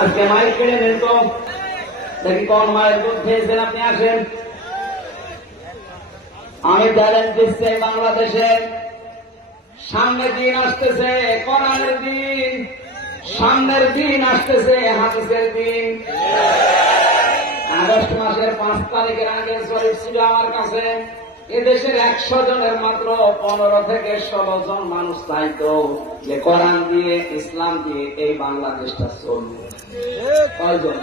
আজকে মাইক কেড়ে নেন তো দেখি কোন মায়ের দুধ খেয়েছেন আপনি আসেন। আমি চ্যালেঞ্জ দিচ্ছি বাংলাদেশে সামনের দিন আসতেছে, কোরআনের দিন, সামনের দিন আসতেছে হাদিসের দিন। আগস্ট মাসের 5 তারিখের আগে শরীফ ছিল আমার কাছে, এদেশের 100 জনের মাত্র 15 থেকে 16 জন মানুষ চাইতো যে কোরআন দিয়ে ইসলাম দিয়ে এই বাংলাদেশটা চলবে। কয়জন?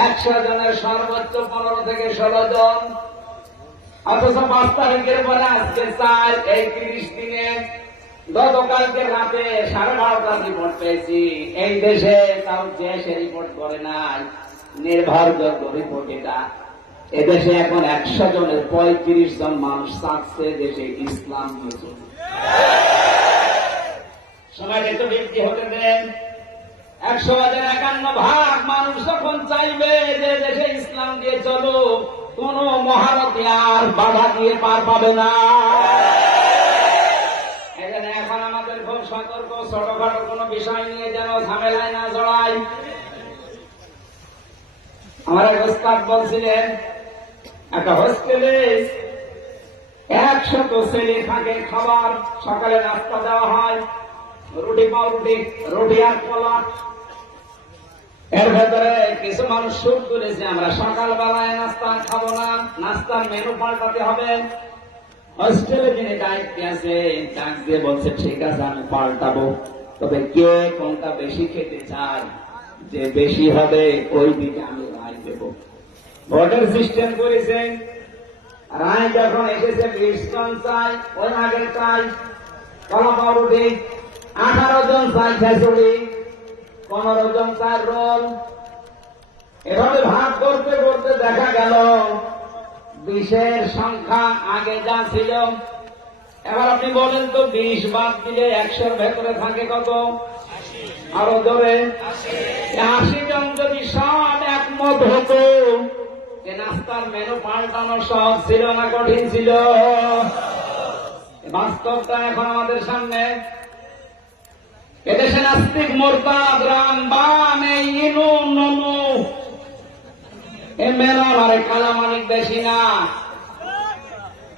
100 জনের সর্বোচ্চ 15 থেকে 16 জন। অথচ 5 তারিখের পরে আজকে 4 এই 30 দিনে গতকালকে রাতে 12:30টার রিপোর্ট পেয়েছি। এই দেশে কারণ দেশে রিপোর্ট করে নাই, নির্ভরযোগ্য রিপোর্ট এটা। এদেশে এখন 100 জনের 35 জন মানুষ চাচ্ছে দেশে ইসলাম নিয়ে চলবে। সময়টা একটু বৃদ্ধি হতে দেন। 151 মানুষ যখন চাইবে যে দেশে ইসলাম দিয়ে চলো, কোন মহারথী আর বাধা দিয়ে পার পাবে না। এখানে এখন আমাদের খুব সতর্ক, ছোটখাটো কোনো বিষয় নিয়ে যেন ঝামেলায় না জড়াই। আমার এক ওস্তাদ বলছিলেন একটা হোস্টেলে 100 ছেলে থাকে, খাবার সকালে নাস্তা দেওয়া হয়, রুটি পাউরুটি, রুটি আর কলা। এর ভেতরে কিছু মানুষ সুর তুলেছে আমরা সকালবেলায় নাস্তা খাবো না, নাস্তার মেনু পাল্টাতে হবে। হোস্টেলে যিনি দায়িত্বে আছে ডাক দিয়ে বলছে ঠিক আছে আমি পাল্টাবো, তবে কে কোনটা বেশি খেতে চায়, যে বেশি হবে ওই দিকে আমি রায় দেব। ভোটের সিস্টেম করেছে, রায় যখন এসেছে 20 জন চাই, ওই আগের চাই কলা পাউরুটি, 18 জন চাই খিচুড়ি, 15 জন চাই রোল। এভাবে ভাগ করতে করতে দেখা গেল 20-এর সংখ্যা আগে যা ছিল। এবার আপনি বলেন তো 20 বাদ দিলে 100-র ভেতরে থাকে কত? আরো ধরে 80 জন যদি সব একমত হতো যে নাস্তার মেনু পাল্টানো সহজ ছিল না কঠিন ছিল? বাস্তবটা এখন আমাদের সামনে। এদেশে নাস্তিক, মোরতাদ, রাম, বাম, এই ইনু ননু, এ মেনন আর কালামানিক বেশি না।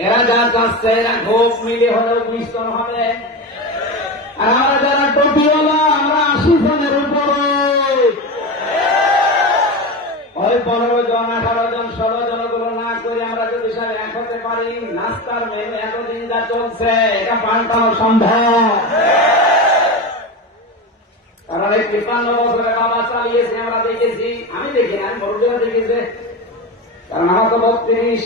এরা যা চাচ্ছে এরা খুব মিলে হলেও 20 জন হবে। আর আমরা যারা টপিওয়ালা আমরা 80 জনের উপরে। ওই 15 জন, 18 জন, 16 জন গুলো না করে আমরা যদি সব এক হতে পারি, নাস্তার মেনু এতদিন যা চলছে এটা পাল্টানো সম্ভব। কারণ এই 53 বছরে বাবা চালিয়েছে, আমরা দেখেছি। আমি দেখি না, মুরব্বীরা দেখেছে, কারণ আমার তো 32।